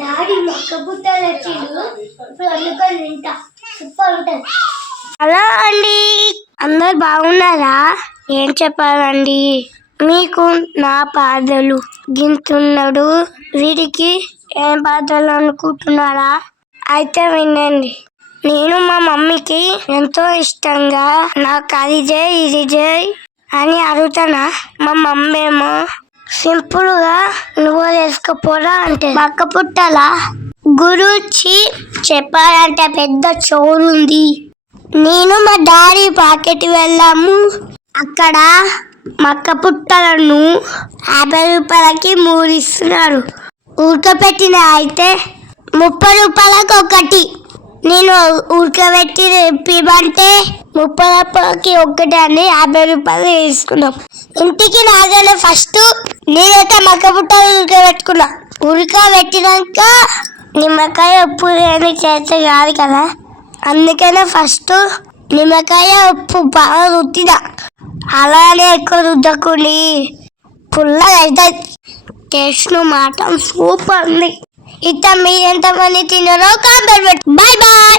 Daddy మొక్క బుట్టలు వచ్చిండు. ఇప్పుడు అందుకొని తింటా. సూపర్ ఉంటుంది. హలో అండి, అందరు బాగున్నారా? ఏం చెప్పాలండి మీకు? నా పాదలు గింతున్నాడు. వీడికి ఏం పాదాలు అనుకుంటున్నారా? అయితే వినండి. నేను మా మమ్మీకి ఎంతో ఇష్టంగా నాకు అది చేయి ఇది చేయి అని అడుగుతానా. మా మమ్మీ ఏమో సింపుల్ గా నువ్వు వేసుకపోరా అంటే మక్క పుట్టల గురించి చెప్పాలంటే పెద్ద చోరుంది. నేను మా డాడీ పాకెట్ వెళ్ళాము. అక్కడ మక్క పుట్టలను 50 రూపాయలకి 3 ఇస్తున్నారు. ఉడకపెట్టిన అయితే 30 రూపాయలకు ఒకటి. నేను ఉడకబెట్టి ఇవ్వమంటే 30 రూపాయలకి ఒకటి అని 50 రూపాయలు తీసుకున్నాం. ఇంటికి రాగానే ఫస్ట్ నేనైతే మక్క పుట్టలు ఉడకబెట్టుకున్నా. ఉడకబెట్టినాక నిమ్మకాయ ఉప్పు లేని చేస్తే కాదు కదా, అందుకనే ఫస్ట్ నిమ్మకాయ ఉప్పు బాగా రుద్దినా. అలానే ఎక్కువ రుద్దకుండి పుల్లగా అవుతుంది. టేస్ట్ మాత్రం సూపర్ ఉంది. ఇట్లా మీరు ఎంతమంది తిన్నారో కామెంట్ పెట్టండి. Bye bye.